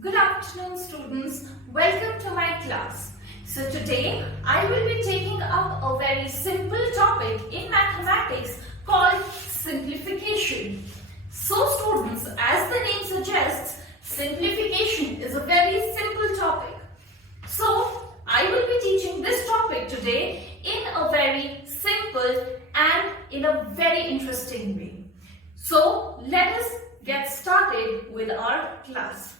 Good afternoon, students. Welcome to my class. So today I will be taking up a very simple topic in mathematics called simplification. So students, as the name suggests, simplification is a very simple topic. So I will be teaching this topic today in a very simple and in a very interesting way. So let us get started with our class.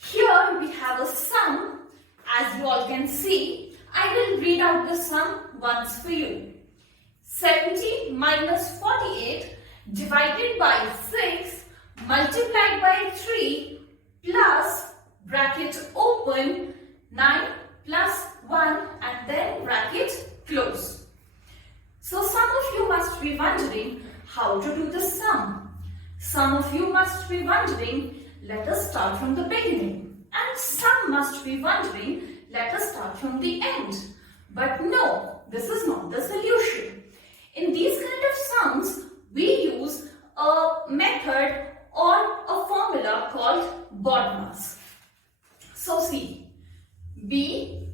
Here we have a sum. As you all can see, I will read out the sum once for you. 70 minus 48 divided by 6 multiplied by 3 plus bracket open 9 plus 1 and then bracket close. So some of you must be wondering how to do the sum. Some of you must be wondering, let us start from the beginning. And some must be wondering, let us start from the end. But no, this is not the solution. In these kind of sums, we use a method or a formula called BODMAS. So see, B-O-D-M-A-S,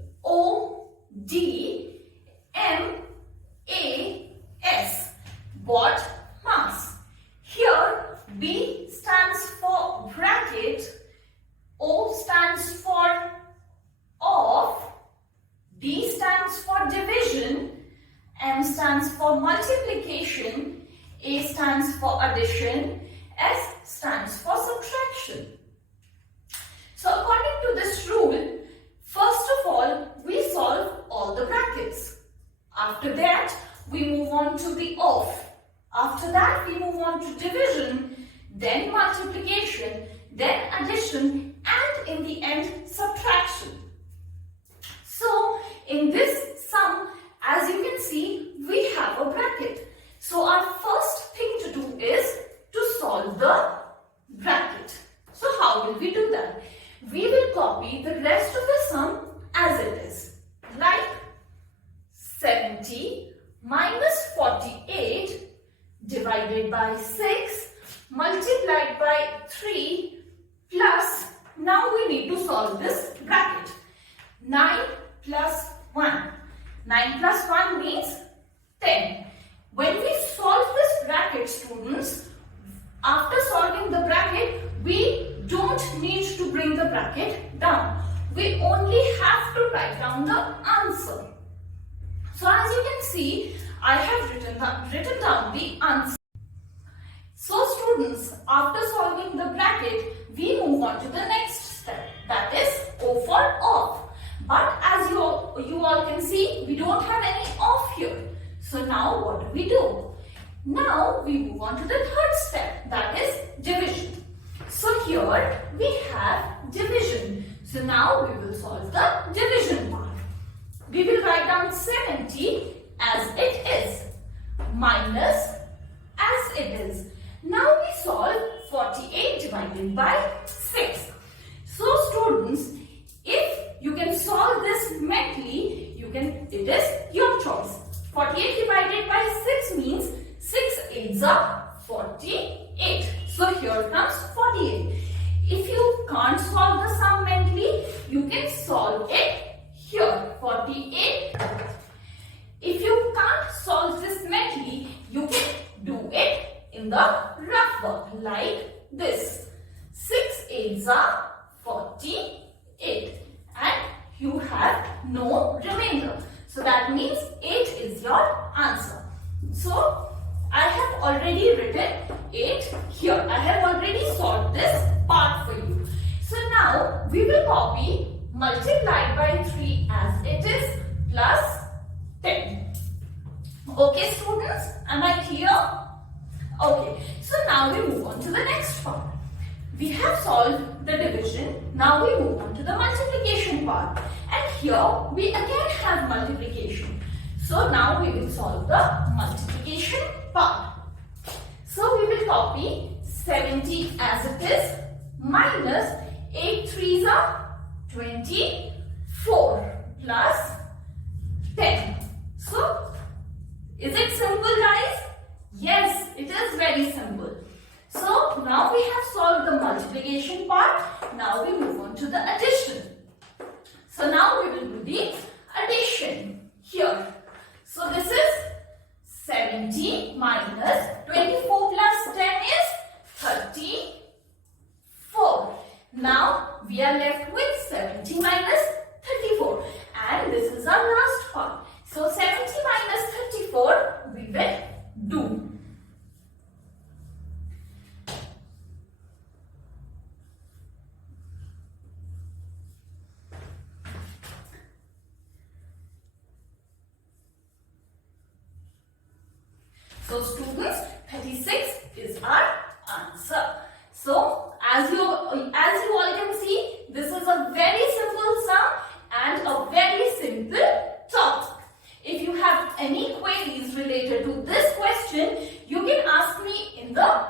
BODMAS. Here, B stands for bracket, O stands for of, D stands for division, M stands for multiplication, A stands for addition, S stands for subtraction. So according to this rule, first of all, we solve all the brackets. After that, we move on to the of. After that, we move on to division, then multiplication, then addition, and in the end, subtraction. So, in this sum, as you can see, we have a bracket. So, our first thing to do is to solve the bracket. So, how will we do that? We will copy the rest of the sum as it is. Like 70 minus 48 divided by 6 multiplied by 3 plus, now we need to solve this bracket. 9 plus 1. 9 plus 1 means 10. When we solve this bracket, students, after solving the bracket, we don't need to bring the bracket down. We only have to write down the answer. So as you can see, I have written down the answer. So students, after solving the bracket, we move on to the next step, that is O for of. But as you all can see, we don't have any of here. So now what do we do? Now we move on to the third step, that is division. So here we have division. So now we will solve the division part. We will write down 70 as it is minus as it is. Now we solve 48 divided by 6. So students, if you can solve this mentally, it is your choice. 48 divided by 6 means 6 8s are 48. So here comes 48. If you can't solve the sum mentally, you can solve it here, 48. If you can't solve this mentally, you can do it in the rough work like this. 6 8s are 48 and you have no remainder. So that means 8 is your answer. So I have already written 8 here. I have already solved this part for you. So now we will copy multiplied by 3 as it is plus 10. Okay students, am I clear? Okay, so now we move on to the next part. We have solved the division. Now we move on to the multiplication part. And here we again have multiplication. So now we will solve the multiplication part. So we will copy 70 as it is minus 8 3s are 24 plus 10. So is it simple, guys? Yes, it is very simple. So now we have solved the multiplication part. part. Now we move on to the addition. So now we will do the addition here. So this is 70 minus 24 plus 10 is 34. Now we are left with 70 minus 34 and this is our last part. So 70 minus 34 we will do. So students, 36 is our answer. So as you all can see, this is a very simple sum and a very simple topic. If you have any queries related to this question, you can ask me in the